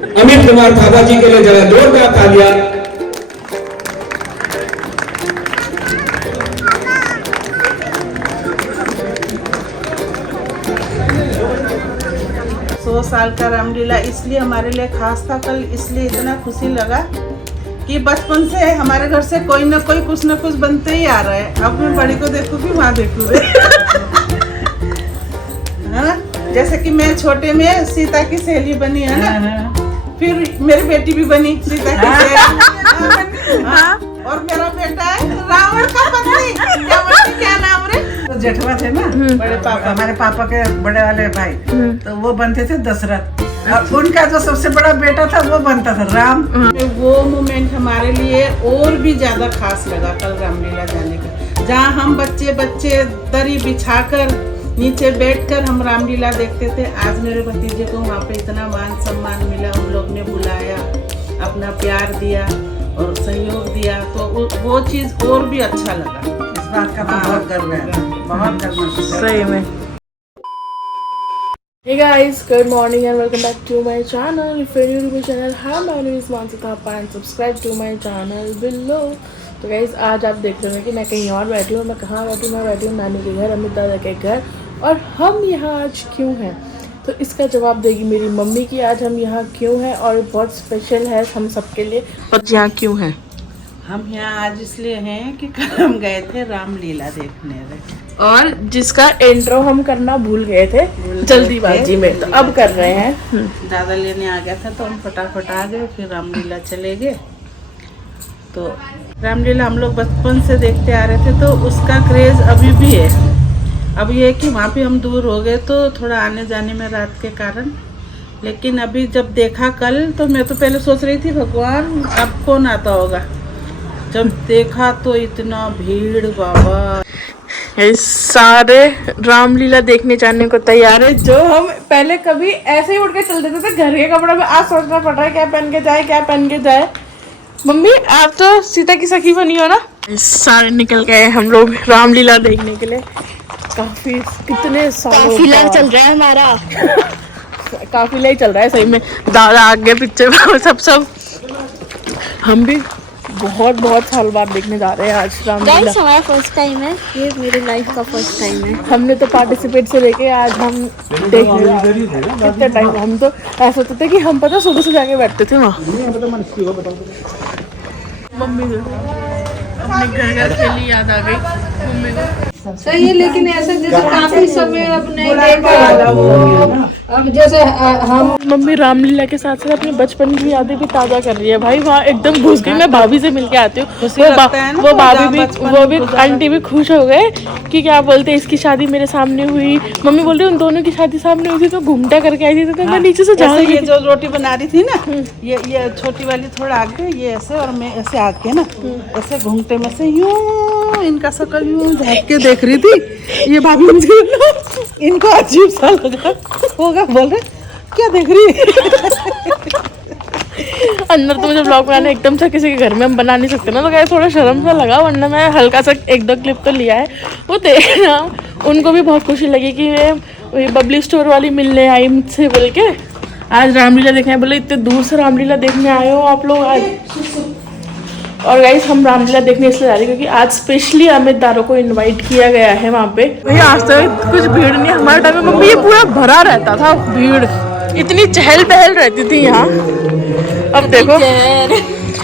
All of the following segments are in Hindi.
अमित कुमार थापा जी के लिए जरा जोरदार तालियां। साल का रामलीला इसलिए हमारे लिए खास था कल, इसलिए इतना खुशी लगा कि बचपन से हमारे घर से कोई ना कोई कुछ ना कुछ बनते ही आ रहा है। अब मैं बड़ी को देखूंगी, वहाँ देखूंगी। हाँ, जैसे कि मैं छोटे में सीता की सहेली बनी है ना, फिर मेरी बेटी भी बनी सीता की सहेली। हाँ, और मेरा बेटा है रावण का पत्नी। क्या नाम रे? तो जेठवा थे ना बड़े पापा, हमारे पापा के बड़े वाले भाई, तो वो बनते थे दशरथ, और उनका जो सबसे बड़ा बेटा था वो बनता था राम। वो मोमेंट हमारे लिए और भी ज्यादा खास लगा कल रामलीला जाने का, जहाँ हम बच्चे बच्चे दरी बिछाकर नीचे बैठकर हम रामलीला देखते थे। आज मेरे भतीजे को वहाँ पे इतना मान सम्मान मिला, उन लोग ने बुलाया, अपना प्यार दिया और सहयोग दिया, तो वो चीज और भी अच्छा लगा। इस बात का बहुत गर्व है, बहुत गर्व सही में। Hey guys, good morning and welcome back to my channel. If you're new to my channel, hi, my name is Mansi Thapa and subscribe to my channel below. तो गाइज आज आप देख रहे हो कि मैं कहीं और बैठी हूँ। मैं कहाँ बैठी हूँ? मैं बैठी हूँ नानी के घर, अमित दादा के घर। और हम यहाँ आज क्यों हैं, तो इसका जवाब देगी मेरी मम्मी कि आज हम यहाँ क्यों हैं और बहुत स्पेशल है हम सबके लिए। और यहाँ क्यों हैं हम यहाँ? आज इसलिए हैं कि कल हम गए थे रामलीला देखने, और जिसका इंट्रो हम करना भूल गए थे जल्दीबाजी में, तो अब कर रहे हैं। दादा लेने आ गया था तो हम फटाफट आ गए, फिर रामलीला चले गए। तो रामलीला हम लोग बचपन से देखते आ रहे थे, तो उसका क्रेज अभी भी है। अब ये कि वहाँ पे हम दूर हो गए तो थोड़ा आने जाने में रात के कारण, लेकिन अभी जब देखा कल, तो मैं तो पहले सोच रही थी भगवान अब कौन आता होगा। जब देखा तो इतना भीड़, बाबा सारे रामलीला देखने जाने को तैयार है, जो हम पहले कभी ऐसे ही उठ के चल देते थे घर के कपड़े में। आज सोचना पड़ रहा है क्या पहन के जाए, क्या पहन के जाए। मम्मी आप तो सीता की सखी बनी हो ना। सारे निकल गए हम लोग रामलीला देखने के लिए। कितने सालों काफिला चल रहा है हमारा। काफिला ही चल रहा है सही में, दादा आगे पीछे सब हम भी बहुत साल बाद देखने जा रहे हैं आज रामलीला। हमारा फर्स्ट टाइम है, ये मेरी लाइफ का फर्स्ट टाइम है। हमने तो पार्टिसिपेट से लेके आज हम देखने कितने टाइम, हम तो ऐसा होता था कि हम पता सुबह से जाके बैठते थे वहाँ। मम्मी अपने घर खेली याद आ गई मम्मी को। सही है, लेकिन ऐसे जैसे काफी समय अपने अब जैसे हम मम्मी रामलीला के साथ साथ अपने बचपन की यादें भी ताज़ा कर रही है भाई। वहाँ एकदम घुस गई। मैं भाभी से मिलके आती हूँ, वो भाभी भी, वो भी आंटी भी खुश हो गए कि क्या बोलते हैं इसकी शादी मेरे सामने हुई। मम्मी बोल रही उन दोनों की शादी सामने हुई थी तो घूमटा करके आई थी, तो मैं नीचे से जा रही। ये जो रोटी बना रही थी ना, ये छोटी वाली थोड़ा आगे, ये ऐसे और मैं ऐसे आके ना ऐसे घूमटे में से यूं इनका शकल यूं झाँक के देख रही थी। ये भाभी मुझे इनको अजीब सा लगा होगा, बोल रहे क्या देख रही है। अंदर तो मुझे ब्लॉग बनाने एकदम से किसी के घर में हम बना नहीं सकते ना, तो क्या थोड़ा शर्म सा लगा, वरना मैं हल्का सा 1-2 क्लिप तो लिया है। वो देखना उनको भी बहुत खुशी लगी कि ये बबली स्टोर वाली मिलने आई मुझसे बोल के आज रामलीला देखने। बोले इतने दूर से रामलीला देखने आए हो आप लोग आज। और गाइस हम रामलीला देखने इसलिए जा रहे हैं क्योंकि आज स्पेशली अमित दारो को इनवाइट किया गया है वहाँ पे। भैया आज तक कुछ भीड़ नहीं, हमारे टाइम में मम्मी ये पूरा भरा रहता था, भीड़ इतनी चहल पहल रहती थी यहाँ। अब देखो,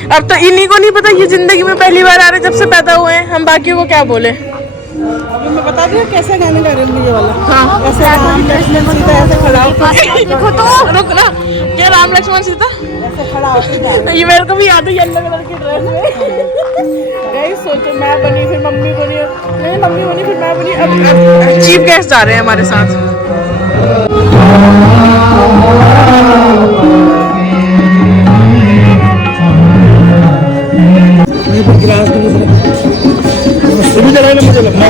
अब तो इन्हीं को नहीं पता, ये जिंदगी में पहली बार आ रहे जब से पैदा हुए हैं। हम बाकियों को क्या बोले। अभी मैं बता दूँ कैसे गाने गा रही हूँ ये वाला। हाँ ऐसे ऐसे खड़ा होकर देखो तो रुक ना, क्या राम लक्ष्मण सीता ऐसे खड़ा होकर ये मेरे को भी याद है, येलो कलर की ड्रेस में। गाइस सोचो मैं बनी, फिर मम्मी बनी, नहीं मम्मी बनी, फिर मैं बनी। अब चीफ गेस्ट जा रहे हैं हमारे साथ। मुझे लगना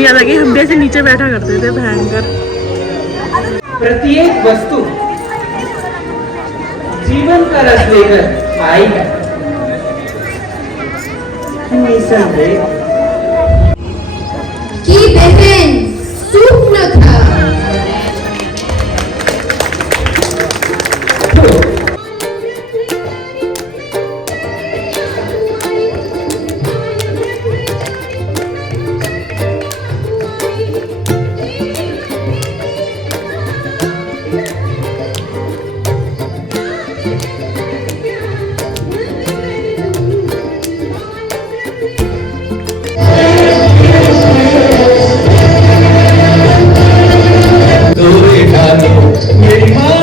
नहीं याद आ गई, हम भी ऐसे नीचे बैठा करते थे भयंकर। प्रत्येक वस्तु जीवन का रस लेकर आई है, निसंदेह कि बहन स्वप्न था। मेरी माँ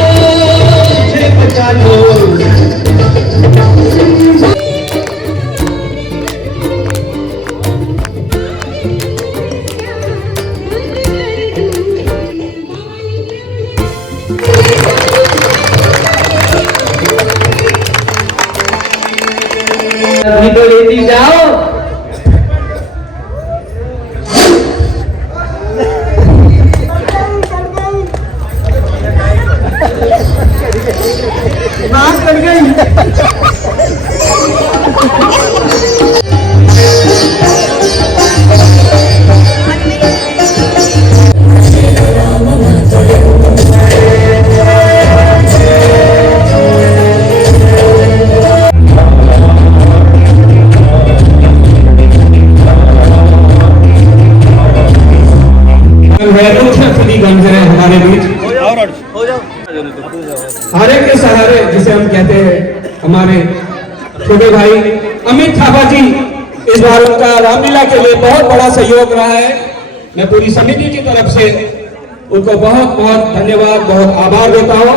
मुझे बचा लो। अभी तो लेती जाओ। बात कर गई। हमारे बीच हारे के सहारे जिसे हम कहते हैं, हमारे छोटे भाई अमित थापा जी, इस बार उनका रामलीला के लिए बहुत बड़ा सहयोग रहा है। मैं पूरी समिति की तरफ से उनको बहुत बहुत धन्यवाद, बहुत आभार देता हूं।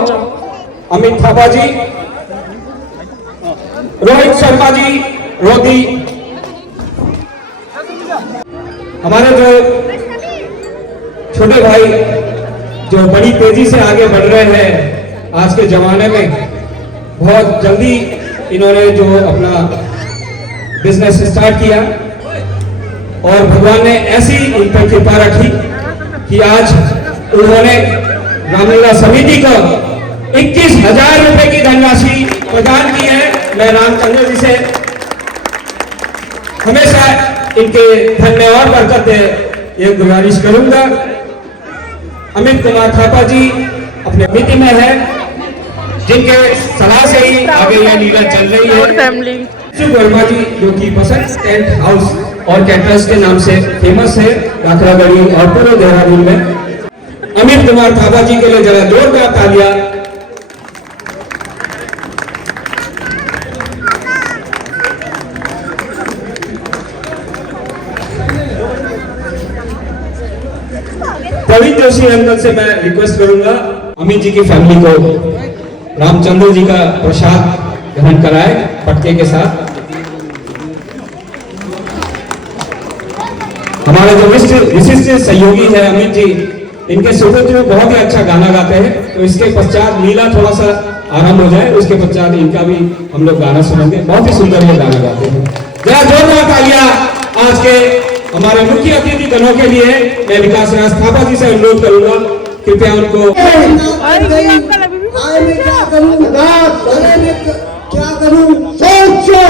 अमित थापा जी, रोहित शर्मा जी, रोदी, हमारे जो छोटे भाई जो बड़ी तेजी से आगे बढ़ रहे हैं आज के जमाने में, बहुत जल्दी इन्होंने जो अपना बिजनेस स्टार्ट किया और भगवान ने ऐसी इन पर कृपा रखी कि आज उन्होंने रामलीला समिति को 21,000 रुपए की धनराशि प्रदान की है। मैं रामचंद्र जी से हमेशा इनके धन में और बरकत दे ये गुजारिश करूंगा। अमित कुमार थापा जी अपने समिति में है, जिनके सलाह से ही आगे यह लीला चल रही है। फैमिली शिव वर्मा जी जो कि बसंत टेंट हाउस और कैटरर्स के नाम से फेमस है दाखलागढ़ी और पूरे देहरादून में। अमित कुमार थापा जी के लिए जरा जोरदार तालियां। प्रवीण जोशी अंकल से मैं रिक्वेस्ट करूंगा अमित जी की फैमिली को रामचंद्र जी का प्रसाद ग्रहण कराए पटके के साथ। हमारे जो विशिष्ट सहयोगी है अमित जी, इनके सुपुत्र में बहुत ही अच्छा गाना गाते हैं, तो इसके पश्चात लीला थोड़ा सा आरंभ हो जाए, उसके पश्चात इनका भी हम लोग गाना सुनेंगे। बहुत ही सुंदर ये गाना गाते हैं। जरा जोरदार तालियां आज के हमारे मुख्य अतिथि गणों के लिए। मैं विकास राज थापा जी से अनुरोध करूंगा, कृपया उनको क्या करूं सोचो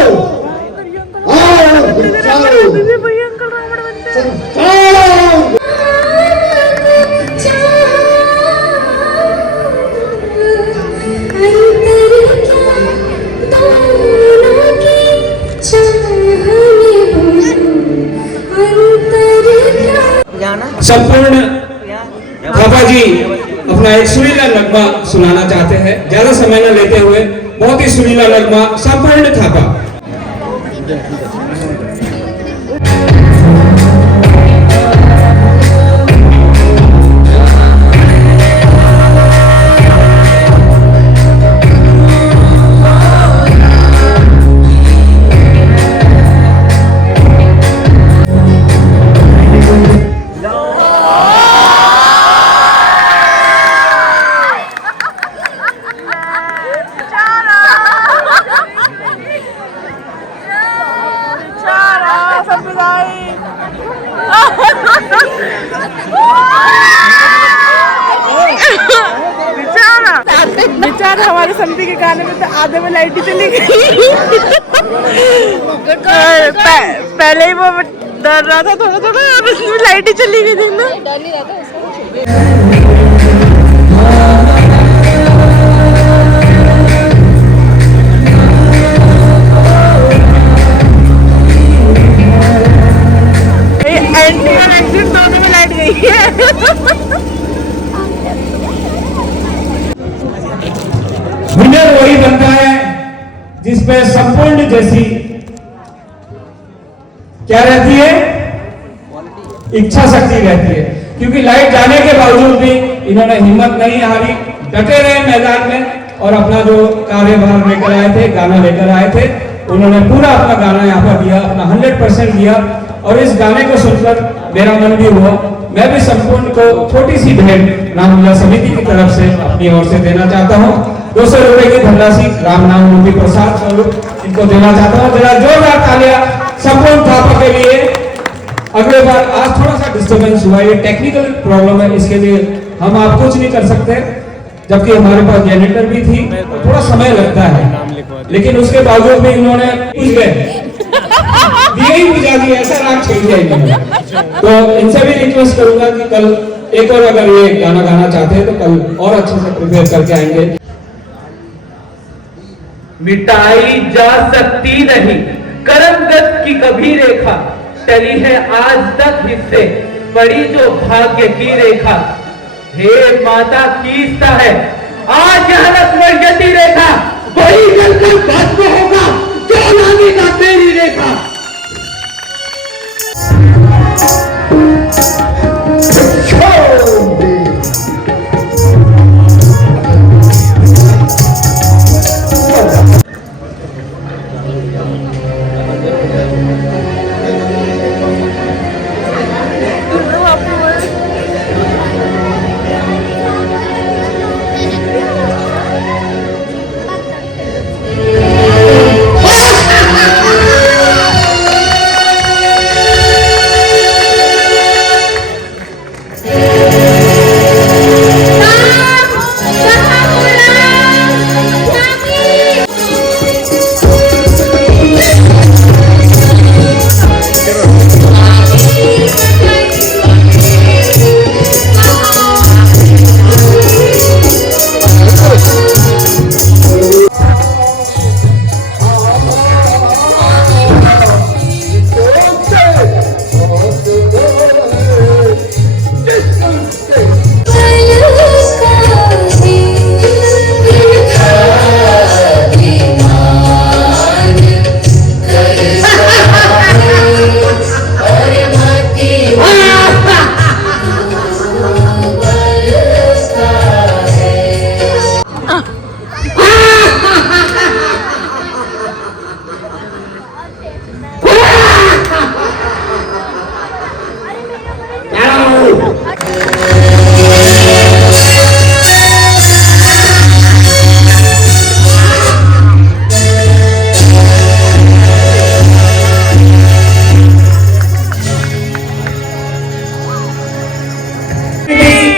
संपूर्ण थापा जी अपना एक सुरीला नगमा सुनाना चाहते हैं, ज्यादा समय न लेते हुए। बहुत ही सुरीला नगमा संपूर्ण थापा। बेचारा हमारे समझी के गाने में तो आधे में लाइट ही चली गई। और पहले ही वो डर रहा था थोड़ा थोड़ा और उसमें लाइट ही चली गई थी ना। एंट्री और एग्जिट दोनों में लाइट गई है। विनर वही बनता है जिसमें संपूर्ण जैसी क्या रहती है, इच्छा शक्ति रहती है। क्योंकि लाइट जाने के बावजूद भी इन्होंने हिम्मत नहीं हारी, डटे रहे मैदान में और अपना जो कार्यभार लेकर आए थे, गाना लेकर आए थे, उन्होंने पूरा अपना गाना यहाँ पर दिया, अपना 100% दिया। और इस गाने को सुनकर मेरा मन भी हुआ। मैं भी संपूर्ण को छोटी सी भेंट रामलीला समिति की तरफ से अपनी ओर से देना चाहता हूँ। 200 रुपए की धनराशि राम नाम मूर्ति प्रसाद स्वरूप इनको देना चाहता हूँ। जरा जोरदार तालियां संपूर्ण थापा के लिए। अगले बार आज थोड़ा सा डिस्टर्बेंस हुआ, ये टेक्निकल प्रॉब्लम है, इसके लिए हम आप कुछ नहीं कर सकते। जबकि हमारे पास जनरेटर भी थी, थोड़ा समय लगता है, लेकिन उसके बावजूद भी इन्होंने पूछ गए दिए ही बुझा दिया, ऐसा राग छेड़ दिया इन्होंने। तो इनसे भी रिक्वेस्ट करूंगा कि कल एक और अगर ये गाना गाना चाहते हैं तो कल और अच्छे से प्रिपेयर करके आएंगे। मिटाई जा सकती नहीं करमगत की कभी रेखा, टली है आज तक हिस्से पड़ी जो भाग्य की रेखा। हे माता कीस्ता है आज यह रस्म यति रेखा, वही जलकर भस्म होगा जो लानेगा तेरी रेखा।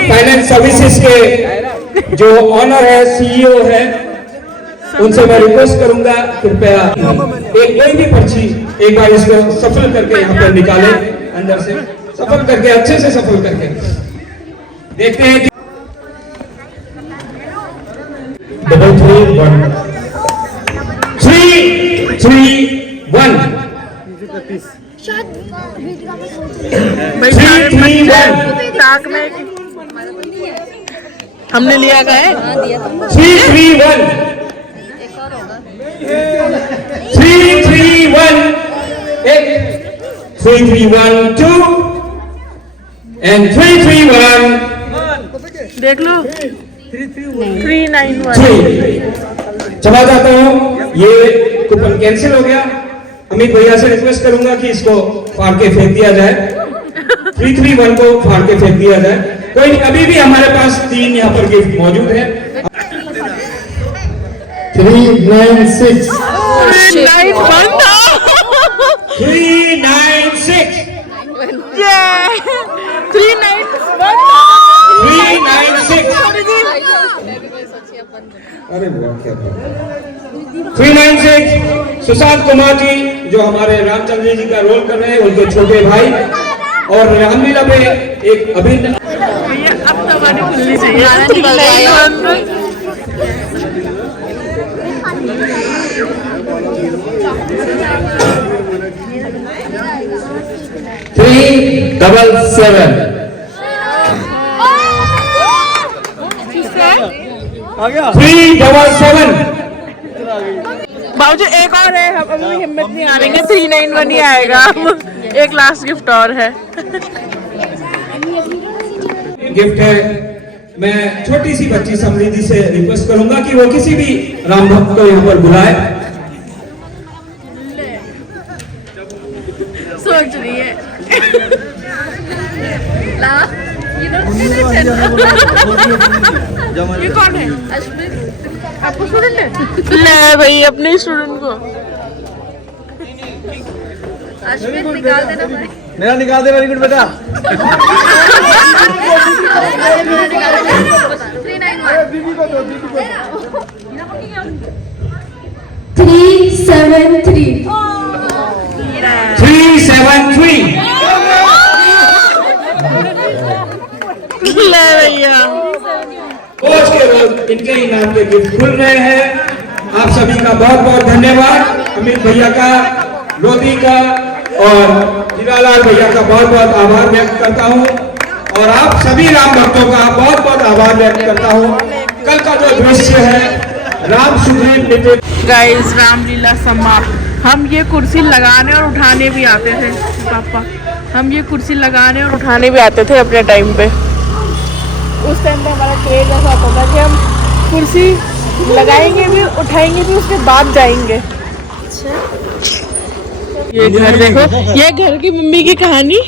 फाइनेंस सर्विसेज के जो ऑनर है, सीईओ है, उनसे मैं रिक्वेस्ट करूंगा कृपया एक कोई भी पर्ची एक बार इसको सफल करके यहाँ पर निकाले, अंदर से सफल करके, अच्छे से सफल करके देखते हैं। 331 331 ताक में हमने लिया का है 331 331 2 and 331 देख लो 391 चला जाता हूँ। ये कूपन कैंसिल हो गया। अमित भैया से रिक्वेस्ट करूंगा कि इसको फाड़ के फेंक दिया जाए, 331 को फाड़ के फेंक दिया जाए। कोई नहीं, अभी भी हमारे पास 3 यहाँ पर गिफ्ट मौजूद है। 396 396 अरे वाह क्या बात। 396 सुशांत कुमार जी जो हमारे रामचंद्र जी का रोल कर रहे हैं, उनके छोटे भाई, और रामलीला में एक अभिन्न अब तो हमारी खुलनी चाहिए। 377 377 बाबूजी एक और है, हम अभी हिम्मत नहीं आ रही है, 391 ही आएगा। एक लास्ट गिफ्ट और है। गिफ्ट है। मैं छोटी सी बच्ची समृद्धि से रिक्वेस्ट करूंगा कि वो किसी भी राम भक्त को यहाँ पर बुलाए। सोच रही है ये कौन है? आपको स्टूडेंट है? ले भाई अपने स्टूडेंट को निकाल देना भाई। मेरा निकाल दे वेरी गुड बेटा। 373 373 ले भैया रोज के रोज इनके इनाम के गिफ्ट खुल रहे हैं। आप सभी का बहुत बहुत धन्यवाद। अमित भैया का, रोटी का और जीरालाल भैया का बहुत बहुत आभार व्यक्त करता हूं, और आप सभी राम भक्तों का बहुत बहुत आभार व्यक्त करता हूं। कल का जो दृश्य है राम सुग्रीव मित्र गाइस, रामलीला समाप्त। हम ये कुर्सी लगाने और उठाने भी आते थे पापा, हम ये कुर्सी लगाने और उठाने भी आते थे अपने टाइम पे। उस टाइम पे हमारा क्रेज ऐसा होता था कि हम कुर्सी लगाएंगे भी, उठाएंगे भी, उसके बाद जाएंगे। ये घर देखो, ये घर की मम्मी की कहानी।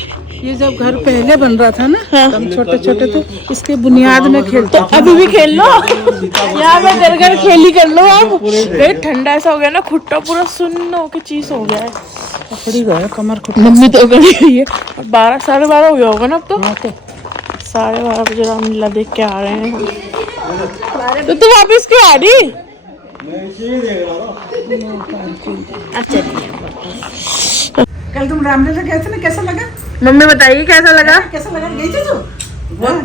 ये जब घर पहले बन रहा था ना, हाँ। हम छोटे छोटे थे, इसके बुनियाद में खेलते तो अभी भी खेल लो, यहाँ पे घर घर खेली कर लो आप। ठंडा ऐसा हो गया ना, खुट्टा पूरा सुन्न की चीज हो गया है। पकड़ी गया कमर खुद। मम्मी तो गई हुई है। और 12 साढ़े 12 हो गया होगा ना अब तो। 12:30 बजे रामलीला देख के आ रहे हैं हम। तो तू वापिस क्यों आ रही? कल तुम रामलीला गए थे ना, कैसा लगा? मम्मी बताइए कैसा लगा? कैसा लगा? गई थी तू?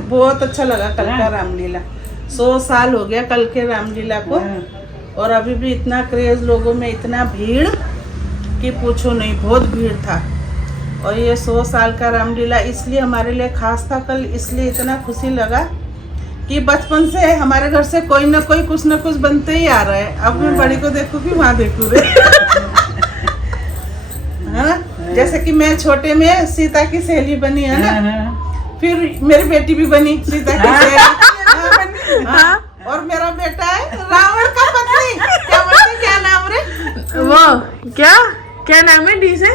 बहुत अच्छा लगा कल का रामलीला। 100 साल हो गया कल के रामलीला को, और अभी भी इतना क्रेज, लोगों में इतना भीड़ कि पूछो नहीं, बहुत भीड़ था। और ये 100 साल का रामलीला इसलिए हमारे लिए खास था कल, इसलिए इतना खुशी लगा कि बचपन से हमारे घर से कोई ना कोई कुछ ना कुछ बनते ही आ रहा है। अब मैं बड़ी को देखूंगी, वहाँ देखूंगी। हाँ, जैसे कि मैं छोटे में सीता की सहेली बनी है ना, फिर मेरी बेटी भी बनी सीता की सहेली। हाँ, और मेरा बेटा है रावण का पत्नी। क्या बोलते, क्या नाम रे? वो क्या नाम है डी से?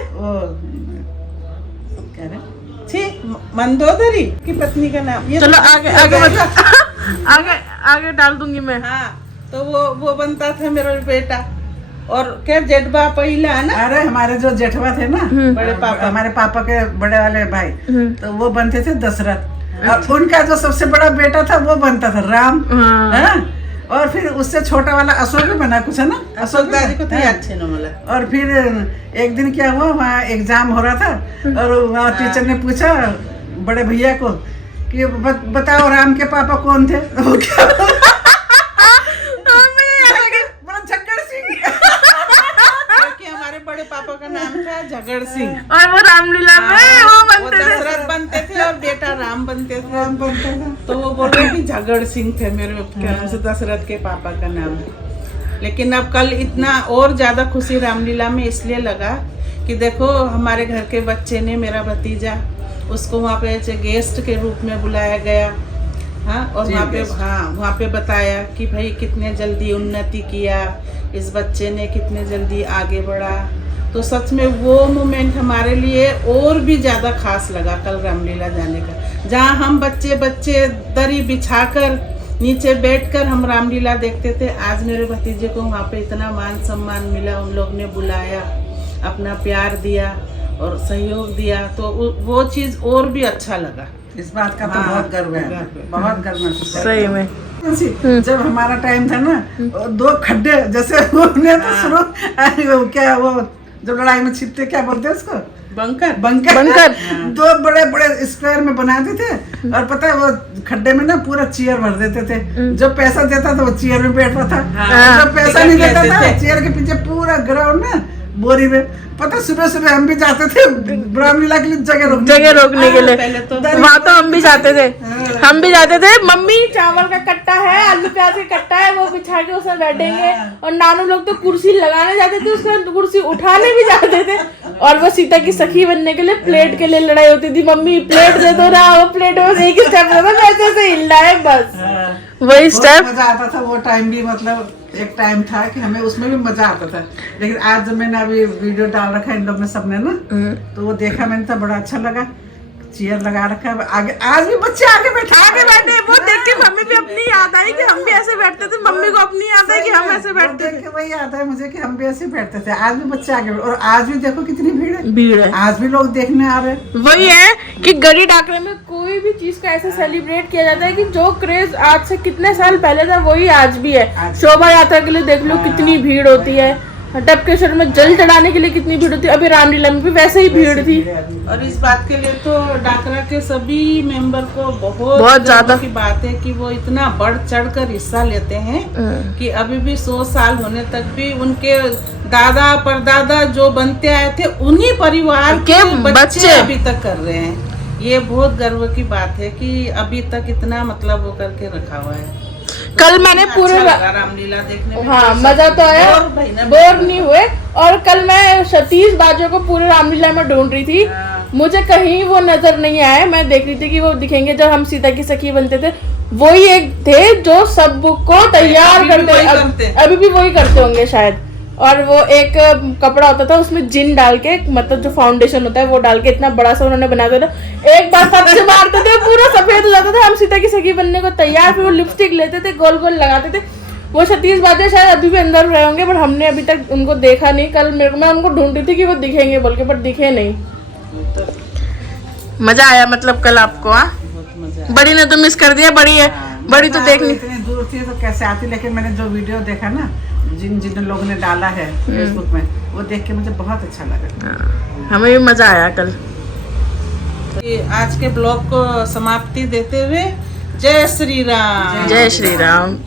मंदोदरी की पत्नी का नाम। ये चलो आगे आगे आगे आगे डाल दूंगी मैं। हाँ, तो वो बनता था मेरा बेटा। और क्या जेठबा पहिला है ना? अरे हमारे जो जेठबा थे ना, बड़े पापा, हमारे पापा के बड़े वाले भाई, तो वो बनते थे दशरथ। और उनका जो सबसे बड़ा बेटा था वो बनता था राम। हाँ। और फिर उससे छोटा वाला अशोक भी बना, कुछ है ना, अशोक दादी को तो याद छे न। और फिर एक दिन क्या हुआ, वहाँ एग्जाम हो रहा था, और वहाँ टीचर ने पूछा बड़े भैया को कि बताओ राम के पापा कौन थे? वो क्या झगड़ सिंह। क्योंकि हमारे बड़े पापा का नाम था झगड़ सिंह, और वो रामलीला में वो दशरथ बनते थे और बेटा राम बनते थे। राम बनता था, तो वो बोल रहे कि झगड़ सिंह थे मेरे नाम से, दशरथ के पापा का नाम। लेकिन अब कल इतना और ज्यादा खुशी रामलीला में इसलिए लगा कि देखो हमारे घर के बच्चे ने, मेरा भतीजा, उसको वहाँ पे गेस्ट के रूप में बुलाया गया। हाँ, और वहाँ पे बताया कि भाई कितने जल्दी उन्नति किया इस बच्चे ने, कितने जल्दी आगे बढ़ा। तो सच में वो मोमेंट हमारे लिए और भी ज़्यादा खास लगा कल रामलीला जाने का, जहाँ हम बच्चे दरी बिछाकर नीचे बैठकर हम रामलीला देखते थे। आज मेरे भतीजे को वहाँ पे इतना मान सम्मान मिला, उन लोग ने बुलाया, अपना प्यार दिया और सहयोग दिया, तो वो चीज़ और भी अच्छा लगा। इस बात का तो बहुत गर्व है, बहुत गर्व महसूस। सही में जब हमारा टाइम था ना, 2 खड्डे जैसे उन्हें तो शुरू क्या वो जो लड़ाई में छिपते क्या बोलते हैं उसको, बंकर 2 बड़े बड़े स्क्वायर में बनाते थे, और पता है वो खड्डे में ना पूरा चेयर भर देते थे। जो पैसा देता था वो चेयर में बैठता था, जो पैसा नहीं देता था चेयर के पीछे पूरा ग्राउंड ना बोरी में। पता सुबह सुबह हम भी जाते थे रामलीला के लिए जगह रोकने के लिए। वहाँ तो हम भी जाते थे। मम्मी चावल का कट्टा है, आलू प्याज का कट्टा है, वो बिछा के उसमें बैठेंगे। और नानू लोग तो कुर्सी लगाने जाते थे, उसके बाद कुर्सी उठाने भी जाते थे। और वो सीता की सखी बनने के लिए प्लेट के लिए लड़ाई होती थी। मम्मी प्लेट दे दो ना, वो प्लेट में एक ही स्टेप रहता था, ऐसे हिलना है बस, वही स्टेप। मजा आता था वो टाइम भी, मतलब एक टाइम था कि हमें उसमें भी मजा आता था। लेकिन आज जब मैंने अभी वीडियो डाल रखा है इन लोग ने सबने ना, तो वो देखा मैंने तो बड़ा अच्छा लगा। चेयर लगा रखा है आगे, आज भी बच्चे आगे बैठे वो देख के मम्मी भी अपनी याद आई कि हम भी ऐसे बैठते थे। मम्मी को अपनी याद है कि हम ऐसे बैठते थे। वही याद है मुझे कि हम भी ऐसे बैठते थे। आज भी बच्चे आगे, और आज भी देखो कितनी भीड़ है। आज भी लोग देखने आ रहे हैं। वही है कि गढ़ी डाकरे में कोई भी चीज का ऐसा सेलिब्रेट किया जाता है कि जो क्रेज आज से कितने साल पहले था वही आज भी है। शोभा यात्रा के लिए देख लो कितनी भीड़ होती है, टपकेश्वर में जल चढ़ाने के लिए कितनी भीड़ होती है, अभी रामलीला में भी वैसे ही भीड़ थी। और इस बात के लिए तो डाकरा के सभी मेंबर को बहुत ज्यादा की बात है कि वो इतना बढ़ चढ़ कर हिस्सा लेते हैं कि अभी भी 100 साल होने तक भी उनके दादा परदादा जो बनते आए थे उन्हीं परिवार के बच्चे अभी तक कर रहे हैं। ये बहुत गर्व की बात है कि अभी तक इतना मतलब वो करके रखा हुआ है। कल मैंने पूरे रामलीला देखने में हाँ मजा तो आया, बोर नहीं हुए। और कल मैं सतीश बाजों को पूरे रामलीला में ढूंढ रही थी, मुझे कहीं वो नजर नहीं आए। मैं देख रही थी कि वो दिखेंगे जब हम सीता की सखी बनते थे, वही एक थे जो सबको तैयार करते, अभी भी वही करते होंगे शायद। और वो एक कपड़ा होता था उसमें जिन डाल के, मतलब जो फाउंडेशन होता है वो डाल के इतना बड़ा सा उन्होंने बनाया था, एक बार हाथ से मारते थे पूरा सफेद हो जाता था। हम सीता की सखी बनने को तैयार, फिर वो लिपस्टिक लेते थे गोल गोल लगाते थे। वो सतीश बाजे शायद अभी भी अंदर रहे होंगे, बट हमने अभी तक उनको देखा नहीं। कल मैं उनको ढूंढ रही थी कि वो दिखेंगे बोल के, बट दिखे नहीं। मजा आया मतलब कल आपको? बड़ी ने तो मिस कर दिया, बड़ी तो देखनी इतनी दूर थी तो कैसे आती। लेकिन मैंने जो वीडियो देखा ना जिन लोगों ने डाला है फेसबुक में, वो देख के मुझे बहुत अच्छा लगा। हमें भी मजा आया कल। आज के ब्लॉग को समाप्ति देते हुए जय श्री राम। जय श्री राम।